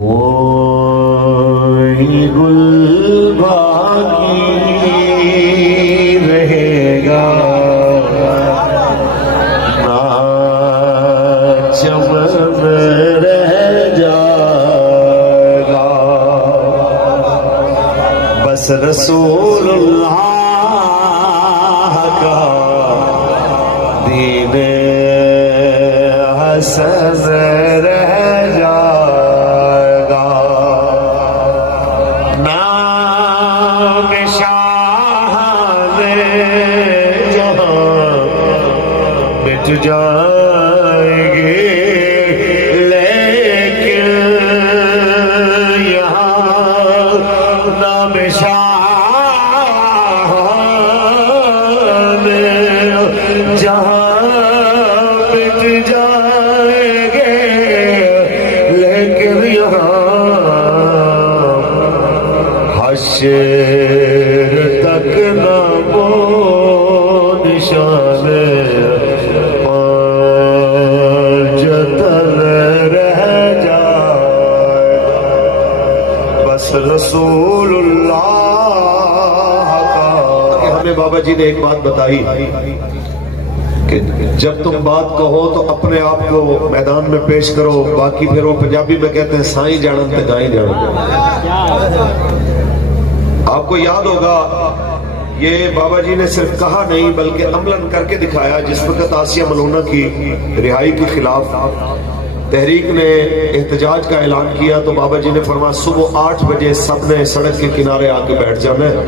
وہی گل باقی رہے گا نہ چمن رہ جائے گا، بس رسول اللہ کا دین حسن رہ جائے گا، نام شاہ جہاں مٹ جائیں گے، لیکن یہاں نام شاہ جہاں مٹ جائیں گے، لیکن یہاں حشر تک نام و نشان پانچتن رہ جائے، بس رسول اللہ کا۔ ہمیں بابا جی نے ایک بات بتائی کہ جب تم بات کہو تو اپنے آپ کو میدان میں پیش کرو، باقی پھر وہ پنجابی میں کہتے ہیں سائیں جانن تے گائیں جانن۔ آپ کو یاد ہوگا یہ بابا جی نے صرف کہا نہیں بلکہ عملاً کر کے دکھایا۔ جس وقت آسیہ ملونہ کی رہائی کے خلاف تحریک نے احتجاج کا اعلان کیا تو بابا جی نے فرمایا صبح 8 بجے سب نے سڑک کے کنارے آ کے بیٹھ جانا ہے،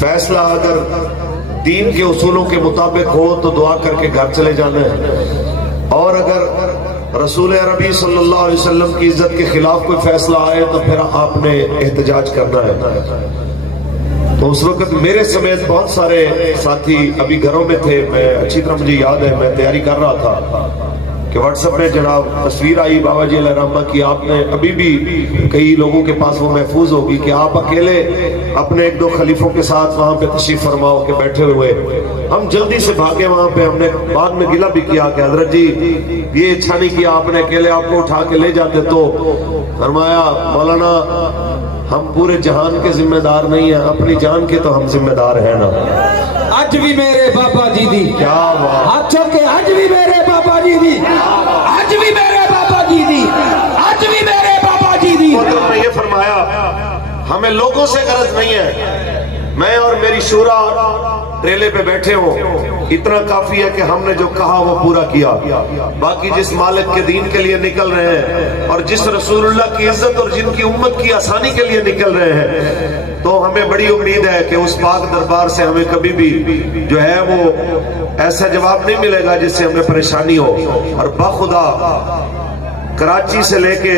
فیصلہ اگر دین کے اصولوں کے مطابق ہو تو دعا کر کے گھر چلے جانا ہے، اور اگر رسول عربی صلی اللہ علیہ وسلم کی عزت کے خلاف کوئی فیصلہ آئے تو پھر آپ نے احتجاج کرنا ہے۔ تو اس وقت میرے سمیت بہت سارے ساتھی ابھی گھروں میں تھے، میں اچھی طرح مجھے یاد ہے، میں تیاری کر رہا تھا کہ واٹس ایپ میں جناب تصویر آئی بابا جی علیہ رحمہ کی، آپ نے ابھی بھی کئی لوگوں کے پاس وہ محفوظ ہوگی کہ آپ اکیلے اپنے 1-2 خلیفوں کے ساتھ وہاں پہ تشریف فرماؤ کے بیٹھے ہوئے۔ ہم جلدی سے بھاگے وہاں پہ، ہم نے بعد میں گلہ بھی کیا کہ حضرت جی یہ اچھا نہیں کیا آپ نے، اکیلے آپ کو اٹھا کے لے جاتے تو۔ فرمایا مولانا ہم پورے جہان کے ذمہ دار نہیں ہیں، اپنی جان کے تو ہم ذمہ دار ہیں نا۔ اج بھی میرے بابا جی دی، کیا بات، اچھا کہ اج بھی میرے بابا جی دی، اج بھی میرے بابا جی دی، اج بھی میرے بابا جی دی۔ محترم نے یہ فرمایا ہمیں لوگوں سے غرض نہیں ہے، میں اور میری شورا ٹریلے پہ بیٹھے ہوں اتنا کافی ہے کہ ہم نے جو کہا وہ پورا کیا، باقی جس مالک کے دین کے لیے نکل رہے ہیں اور جس رسول اللہ کی عزت اور جن کی امت کی آسانی کے لیے نکل رہے ہیں، تو ہمیں بڑی امید ہے کہ اس پاک دربار سے ہمیں کبھی بھی جو ہے وہ ایسا جواب نہیں ملے گا جس سے ہمیں پریشانی ہو۔ اور بخدا کراچی سے لے کے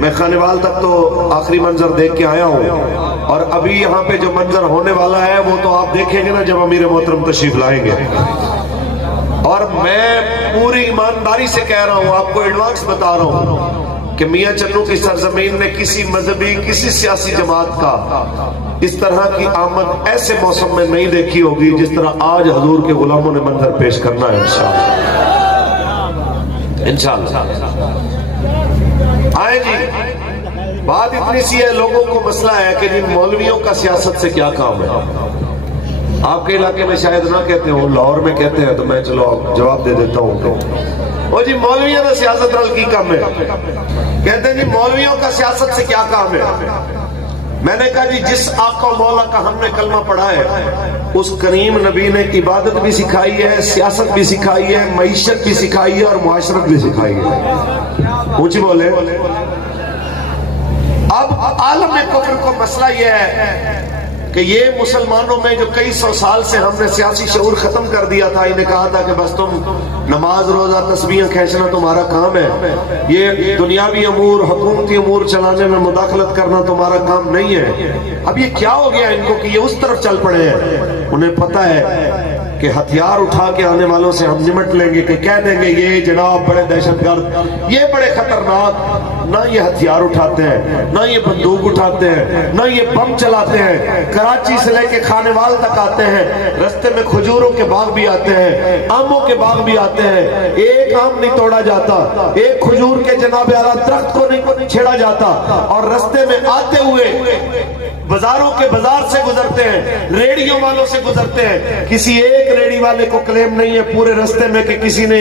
میں خانوال تک تو آخری منظر دیکھ کے آیا ہوں، اور ابھی یہاں پہ جو منظر ہونے والا ہے وہ تو آپ دیکھیں گے نا جب امیر محترم تشریف لائیں گے۔ اور میں پوری ایمانداری سے کہہ رہا ہوں، آپ کو ایڈوانس بتا رہا ہوں کہ میاں چنو کی سرزمین نے کسی مذہبی کسی سیاسی جماعت کا اس طرح کی آمد ایسے موسم میں نہیں دیکھی ہوگی جس طرح آج حضور کے غلاموں نے منظر پیش کرنا ہے انشاءاللہ۔ آئیں جی، بات اتنی سی ہے، لوگوں کو مسئلہ ہے کہ جن مولویوں کا سیاست سے کیا کام ہے۔ آپ کے علاقے میں شاید نہ کہتے ہوں، لاہور میں کہتے ہیں تو میں چلو جواب دے دیتا ہوں کہ وہ جی مولویوں کا سیاست رل کی کام ہے، کہتے ہیں جی مولویوں کا سیاست سے کیا کام ہے۔ میں نے کہا جی جس آقا مولا کا ہم نے کلمہ پڑھا ہے اس کریم نبی نے عبادت بھی سکھائی ہے، سیاست بھی سکھائی ہے، معیشت بھی سکھائی ہے اور معاشرت بھی سکھائی ہے۔ اونچی بولے۔ اب عالم کفر کو مسئلہ یہ ہے کہ یہ مسلمانوں میں جو کئی سو سال سے ہم نے سیاسی شعور ختم کر دیا تھا، انہیں کہا تھا کہ بس تم نماز روزہ تسبیحیں کھینچنا تمہارا کام ہے، یہ دنیاوی امور حکومتی امور چلانے میں مداخلت کرنا تمہارا کام نہیں ہے۔ اب یہ کیا ہو گیا ان کو کہ یہ اس طرف چل پڑے ہیں؟ انہیں پتہ ہے کہ ہتھیار اٹھا کے آنے والوں سے ہم نمٹ لیں گے، کہ کہہ دیں گے یہ جناب بڑے دہشت گرد، یہ بڑے خطرناک، نہ یہ ہتھیار اٹھاتے ہیں، نہ یہ بندوق اٹھاتے ہیں، نہ یہ بم چلاتے ہیں، کراچی سے لے کے کھانے وال تک آتے ہیں، رستے میں کھجوروں کے باغ بھی آتے ہیں، آموں کے باغ بھی آتے ہیں، ایک آم نہیں توڑا جاتا، ایک کھجور کے جناب اعلیٰ درخت کو نہیں چھیڑا جاتا، اور رستے میں آتے ہوئے بازاروں کے بازار سے گزرتے ہیں، ریڑیوں والوں سے گزرتے ہیں، کسی ایک ریڑی والے کو کلیم نہیں ہے پورے رستے میں کہ کسی نے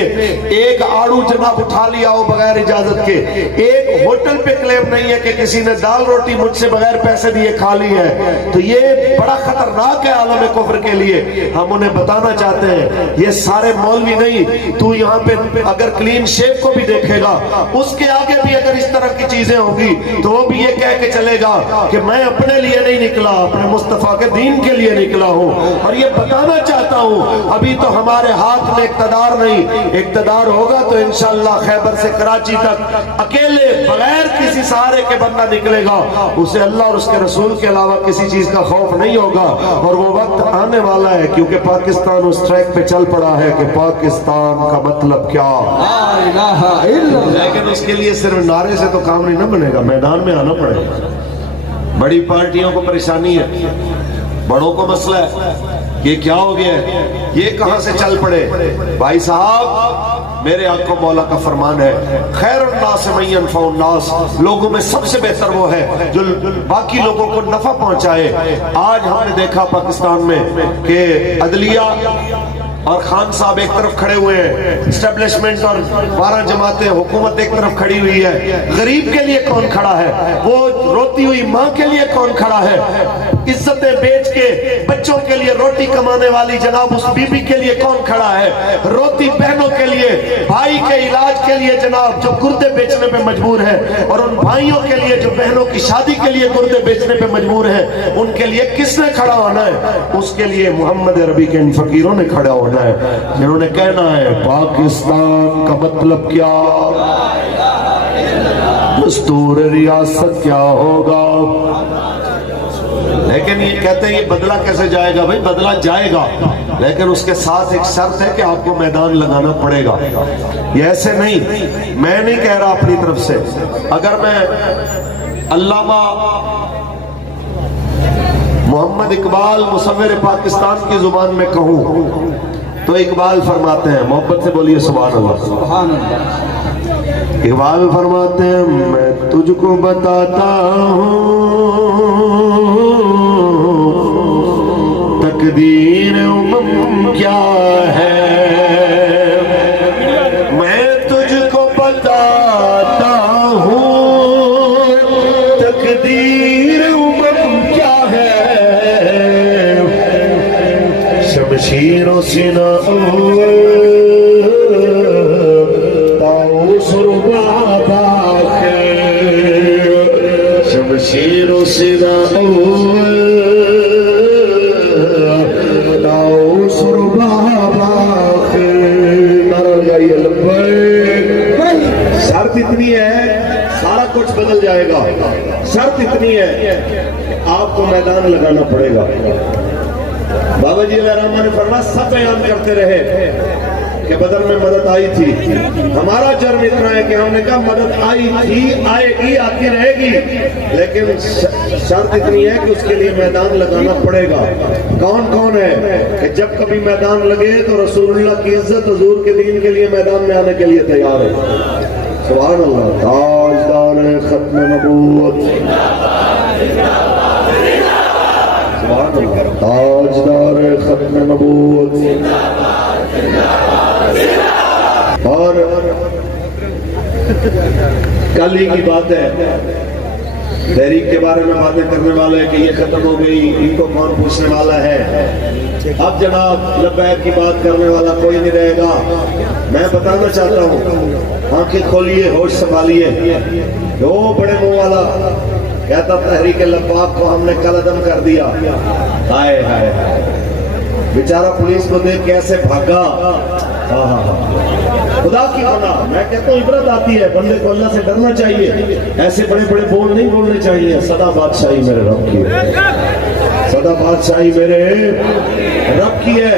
ایک آڑو جناب اٹھا لیا ہو بغیر اجازت کے، ایک ہوٹل پہ کلیم نہیں ہے کہ کسی نے دال روٹی مجھ سے بغیر پیسے دیے کھا لی ہے۔ تو یہ بڑا خطرناک ہے عالم کفر کے لیے۔ ہم انہیں بتانا چاہتے ہیں یہ سارے مولوی نہیں، تو یہاں پہ اگر کلین شیپ کو بھی دیکھے گا، اس کے آگے بھی اگر اس طرح کی چیزیں ہوں گی تو وہ بھی یہ کہہ کے چلے گا کہ میں اپنے لیے نہیں نکلا، اپنے مصطفیٰ کے دین کے لیے نکلا ہوں۔ اور یہ بتانا چاہتا ہوں ابھی تو ہمارے ہاتھ میں اقتدار نہیں، اقتدار ہوگا تو انشاءاللہ خیبر سے کراچی تک اکیلے بغیر کسی سہارے کے بندہ نکلے گا، اسے اللہ اور اس کے رسول کے علاوہ کسی چیز کا خوف نہیں ہوگا۔ اور وہ وقت آنے والا ہے، کیونکہ پاکستان اس ٹریک پہ چل پڑا ہے کہ پاکستان کا مطلب کیا، لیکن اس کے لیے صرف نعرے سے تو کام نہیں نہ بنے گا، میدان میں آنا پڑے گا۔ بڑی پارٹیوں کو پریشانی ہے، بڑوں کو مسئلہ ہے، یہ کیا ہو گیا ہے، یہ کہاں سے چل پڑے۔ بھائی صاحب میرے آقا مولا کا فرمان ہے، خیر الناس من ينفع الناس، لوگوں میں سب سے بہتر وہ ہے جو باقی لوگوں کو نفع پہنچائے۔ آج ہم نے دیکھا پاکستان میں کہ عدلیہ اور خان صاحب ایک طرف کھڑے ہوئے ہیں، اسٹیبلشمنٹ اور 12 جماعتیں، حکومت ایک طرف کھڑی ہوئی ہے۔ غریب کے لیے کون کھڑا ہے؟ وہ روتی ہوئی ماں کے لیے کون کھڑا ہے؟ عزتیں بیچ کے بچوں کے لیے روٹی کمانے والی جناب اس بی بی کے لیے کون کھڑا ہے؟ روتی بہنوں کے لیے، بھائی کے علاج کے لیے جناب جو گردے بیچنے پہ مجبور ہے، اور ان بھائیوں کے لیے جو بہنوں کی شادی کے لیے گردے بیچنے پہ مجبور ہے، ان کے لیے کس نے کھڑا ہونا ہے؟ اس کے لیے محمد عربی کے ان فقیروں نے کھڑا ہونا ہے، جنہوں نے کہنا ہے پاکستان کا مطلب کیا، دستور ریاست کیا ہوگا۔ لیکن یہ کہتے ہیں یہ بدلہ کیسے جائے گا؟ بھائی بدلہ جائے گا، لیکن اس کے ساتھ ایک شرط ہے کہ آپ کو میدان لگانا پڑے گا۔ یہ ایسے نہیں، میں نہیں کہہ رہا اپنی طرف سے، اگر میں علامہ محمد اقبال مصور پاکستان کی زبان میں کہوں تو اقبال فرماتے ہیں، محبت سے بولیے سبحان اللہ، سبحان اللہ۔ اقبال فرماتے ہیں میں تجھ کو بتاتا ہوں تقدیر امم کیا ہے، میں تجھ کو بتاتا ہوں تقدیر امم کیا ہے، شمشیر و سینہ طاؤس ربابا شمشیر و سینہ شرط اتنی ہے سارا کچھ بدل جائے گا، شرط اتنی ہے آپ کو میدان لگانا پڑے گا۔ بابا جی علیہ الرحمہ نے فرمایا سب بیان کرتے رہے کہ بدر میں مدد آئی تھی، ہمارا جرم اتنا ہے کہ ہم نے کہا مدد آئی تھی، آئے گی، آتی رہے گی، لیکن شرط اتنی ہے کہ اس کے لیے میدان لگانا پڑے گا۔ کون کون ہے کہ جب کبھی میدان لگے تو رسول اللہ کی عزت حضور کے دین کے لیے میدان میں آنے کے لیے تیار ہے؟ سبحان اللہ۔ تاجدار ختم نبوت، سبحان اللہ، تاجدار ختم نبوت۔ اور کل ہی کی بات ہے، تحریک کے بارے میں باتیں کرنے والا ہے کہ یہ ختم ہو گئی، ان کو کون پوچھنے والا ہے؟ اب جناب لبیک کی بات کرنے والا کوئی نہیں رہے گا۔ میں بتانا چاہتا ہوں، آنکھیں کھولیے، ہوش سنبھالیے۔ وہ بڑے منہ والا کہتا تحریک لبیک کو ہم نے کل عدم کر دیا، ہائے ہائے بیچارہ پولیس کو دیکھ کیسے بھاگا۔ خدا کی پناہ، میں کہتا ہوں عبرت آتی ہے، بندے کو اللہ سے ڈرنا چاہیے، ایسے بڑے بڑے بول نہیں بولنے چاہیے۔ سدا بادشاہی میرے رب کی ہے، سدا بادشاہی میرے رب کی ہے۔